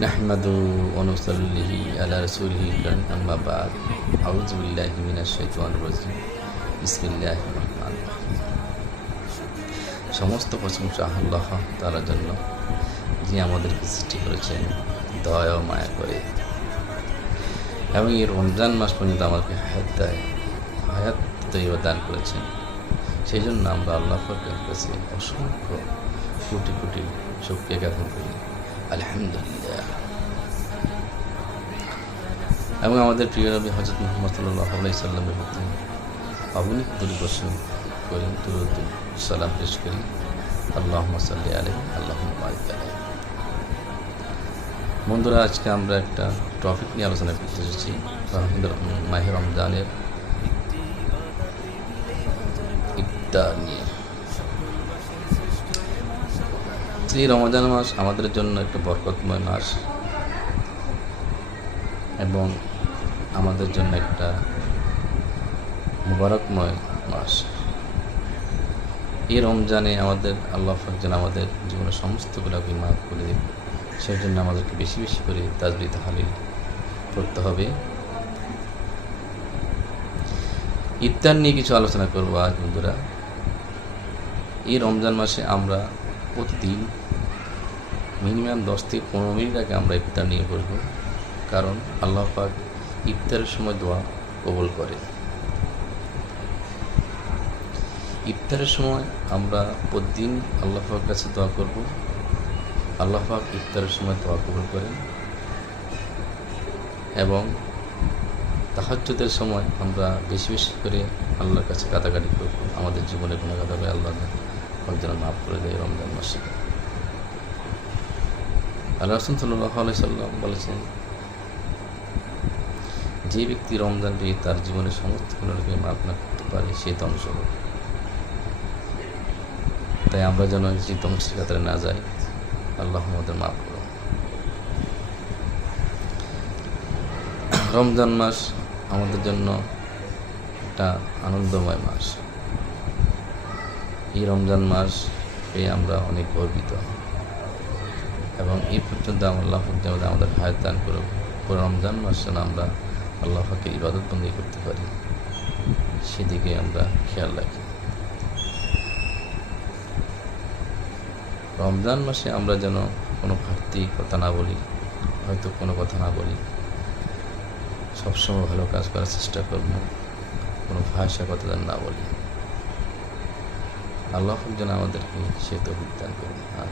نحمده ونصلي على رسوله الكريم أما بعد أعوذ بالله من الشيطان الرجيم بسم الله الرحمن الرحيم সমস্ত প্রশংসা আল্লাহ তার জন্য যিনি আমাদেরকে সৃষ্টি করেছেন দয়া ও মায়া করে এবং এই রমজান মাস পর্যন্ত আমাদেরকে হায়াত দেয় হায়াত তৈরি দান করেছেন সেই জন্য আমরা আল্লাহ ফরকের কাছে অসংখ্য কোটি কোটি শক্রিয়া জ্ঞাপন করি আলহামদুলিল্লাহ। এবং আমাদের প্রিয় নবী হজরত মোহাম্মদ সাল্লাহ সাল্লামের প্রতি অবনীত দুর্বশ করি দুরুদ সালাম পেশ করি। আল্লাহ সাল্লি আলহ আল্লাহ আলহ বন্ধুরা, আজকে আমরা একটা টপিক নিয়ে আলোচনা করতে এসেছি মাহে রমজানের ইফতার নিয়ে। এই রমজান মাস আমাদের জন্য একটা বরকতময় মাস এবং আমাদের জন্য একটা মুবারকময় মাস। এই রমজানে আমাদের আল্লাহ যেন আমাদের জীবনের সমস্ত গুলাকে মাফ করে দেবে সেই জন্য আমাদেরকে বেশি বেশি করে তাজবি তাহালিল করতে হবে। ইফতার নিয়ে কিছু আলোচনা করব আজ বন্ধুরা। এই রমজান মাসে আমরা প্রতিদিন মিনিমাম দশ থেকে পনেরো মিনিট আগে আমরা ইফতার নিয়ে বসবো। কারণ আল্লাহ পাক ইফতারের সময় দোয়া কবল করে। ইফতারের সময় আমরা প্রতিদিন আল্লাহ পাক কাছে দোয়া করব। আল্লাহ পাক ইফতারের সময় দোয়া কবল করেন। এবং তাহাজ্যদের সময় আমরা বেশি বেশি করে আল্লাহর কাছে কাটাকাটি করব। আমাদের জীবনে কোনো কাটাবে আল্লাহ যেন মাফ করে দেয় রমজান মাসে। আল্লাহ সাল্লাহ সাল্লাম বলেছেন, যে ব্যক্তি রমজান পেয়ে তার জীবনের সমস্ত গুণকে মাফ না করতে পারে, সে ধ্বংস তাই আমরা যেন যে ধ্বংসের কাতারে না যাই, আল্লাহ আমাদের মাফ করো রমজান মাস আমাদের জন্য একটা আনন্দময় মাস। রমজান মাস পেয়ে আমরা অনেক গর্বিত। এবং এই পর্যন্ত আল্লাহ যেমন আমাদের হায়াত দান করুক। পুরো রমজান মাস যেন আমরা আল্লাহকে ইবাদত বন্দি করতে পারি। সেদিকে আমরা খেয়াল রাখি। রমজান মাসে আমরা যেন কোনো ঘাটতি কথা না বলি, হয়তো কোনো কথা না বলি। সবসময় ভালো কাজ করার চেষ্টা করব, কোনো ভাষা কথা যেন না বলি। আল্লাহ যেন আমাদেরকে সে তো দান করুন। আর